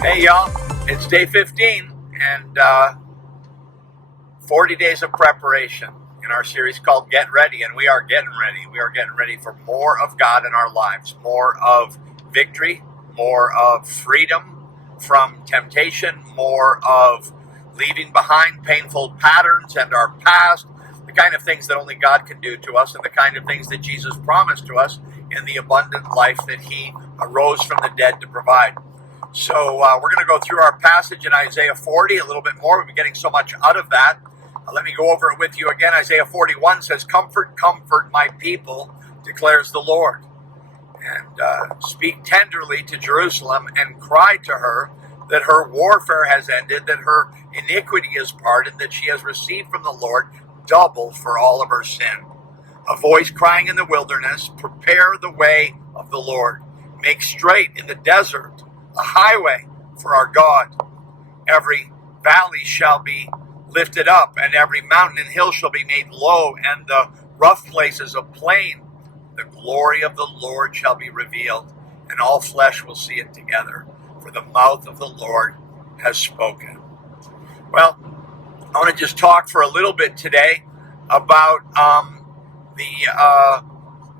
Hey y'all, it's day 15 and 40 days of preparation in our series called Get Ready, and we are getting ready. We are getting ready for more of God in our lives, more of victory, more of freedom from temptation, more of leaving behind painful patterns and our past, the kind of things that only God can do to us and the kind of things that Jesus promised to us in the abundant life that He arose from the dead to provide. So we're going to go through our passage in Isaiah 40 a little bit more. We've been getting so much out of that. Let me go over it with you again. Isaiah 41 says, "Comfort, comfort my people, declares the Lord. And speak tenderly to Jerusalem and cry to her that her warfare has ended, that her iniquity is pardoned, that she has received from the Lord double for all of her sin. A voice crying in the wilderness, prepare the way of the Lord. Make straight in the desert a highway for our God. Every valley shall be lifted up, and every mountain and hill shall be made low, and the rough places a plain. The glory of the Lord shall be revealed, and all flesh will see it together, for the mouth of the Lord has spoken." Well, I want to just talk for a little bit today about the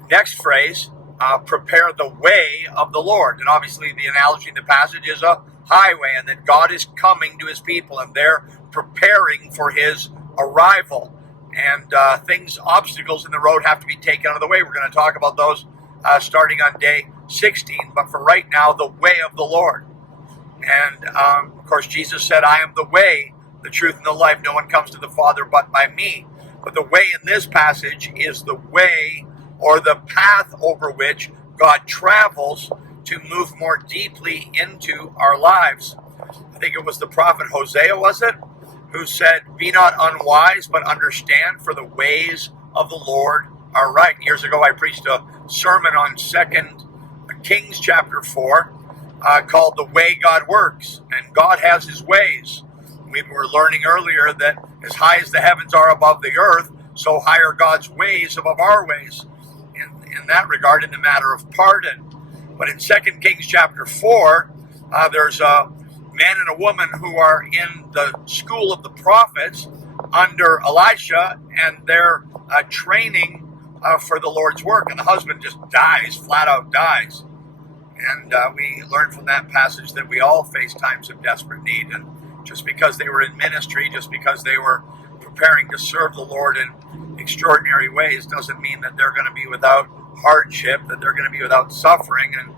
next phrase, prepare the way of the Lord. And obviously the analogy in the passage is a highway, and that God is coming to His people and they're preparing for His arrival. And obstacles in the road have to be taken out of the way. We're going to talk about those starting on day 16. But for right now, the way of the Lord. And of course, Jesus said, "I am the way, the truth, and the life. No one comes to the Father but by me." But the way in this passage is the way or the path over which God travels to move more deeply into our lives. I think it was the prophet Hosea, was it, who said, "Be not unwise, but understand, for the ways of the Lord are right." Years ago, I preached a sermon on 2 Kings chapter 4 called "The Way God Works," and God has His ways. We were learning earlier that as high as the heavens are above the earth, so high are God's ways above our ways. In that regard, in the matter of pardon. But in 2 Kings chapter 4, there's a man and a woman who are in the school of the prophets under Elisha, and they're training for the Lord's work. And the husband just dies, flat out dies. And we learn from that passage that we all face times of desperate need. And just because they were in ministry, just because they were preparing to serve the Lord in extraordinary ways, doesn't mean that they're going to be without hardship, that they're going to be without suffering. And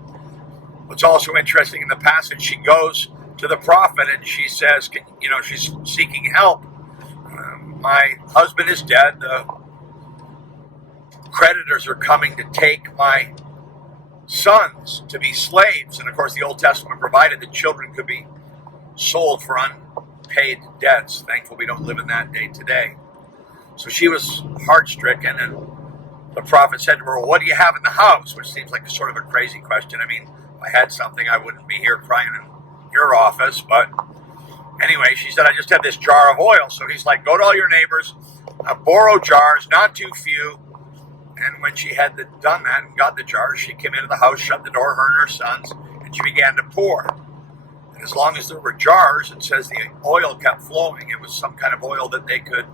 what's also interesting in the passage, she goes to the prophet and she says, she's seeking help. My husband is dead. The creditors are coming to take my sons to be slaves. And of course, the Old Testament provided that children could be sold for unpaid debts. Thankful we don't live in that day today. So she was heart-stricken, and the prophet said to her, "Well, what do you have in the house?" Which seems like sort of a crazy question. I mean, if I had something, I wouldn't be here crying in your office. But anyway, she said, "I just have this jar of oil." So he's like, "Go to all your neighbors, borrow jars, not too few." And when she had done that and got the jars, she came into the house, shut the door, her and her sons, and she began to pour. And as long as there were jars, it says the oil kept flowing. It was some kind of oil that they could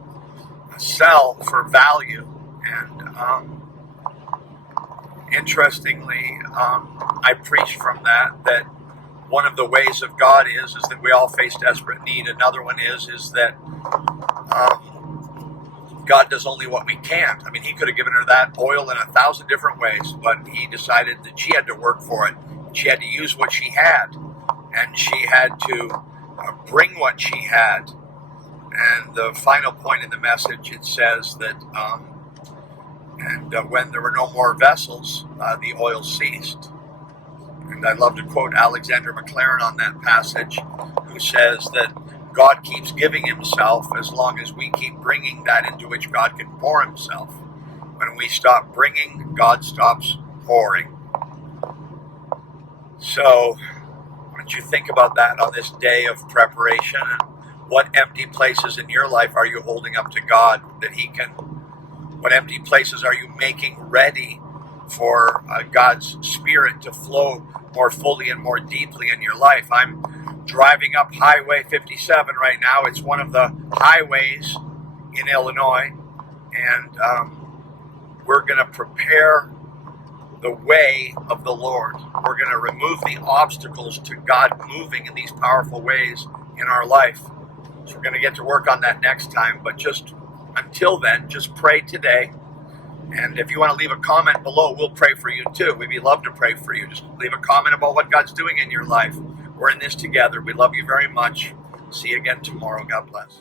sell for value. And interestingly, I preach from that one of the ways of God is that we all face desperate need. Another one is that God does only what we can't. I mean, He could have given her that oil in 1,000 different ways, but He decided that she had to work for it. She had to use what she had, and she had to bring what she had. And the final point in the message, it says that when there were no more vessels, the oil ceased. And I love to quote Alexander McLaren on that passage, who says that God keeps giving Himself as long as we keep bringing that into which God can pour Himself. When we stop bringing, God stops pouring. So, why don't you think about that on this day of preparation, and what empty places in your life are you holding up to God that He can? What empty places are you making ready for God's Spirit to flow more fully and more deeply in your life? I'm driving up Highway 57 right now. It's one of the highways in Illinois, and we're going to prepare the way of the Lord. We're going to remove the obstacles to God moving in these powerful ways in our life. So we're going to get to work on that next time, but just until then, just pray today. And if you want to leave a comment below, we'll pray for you too. We'd love to pray for you. Just leave a comment about what God's doing in your life. We're in this together. We love you very much. See you again tomorrow. God bless.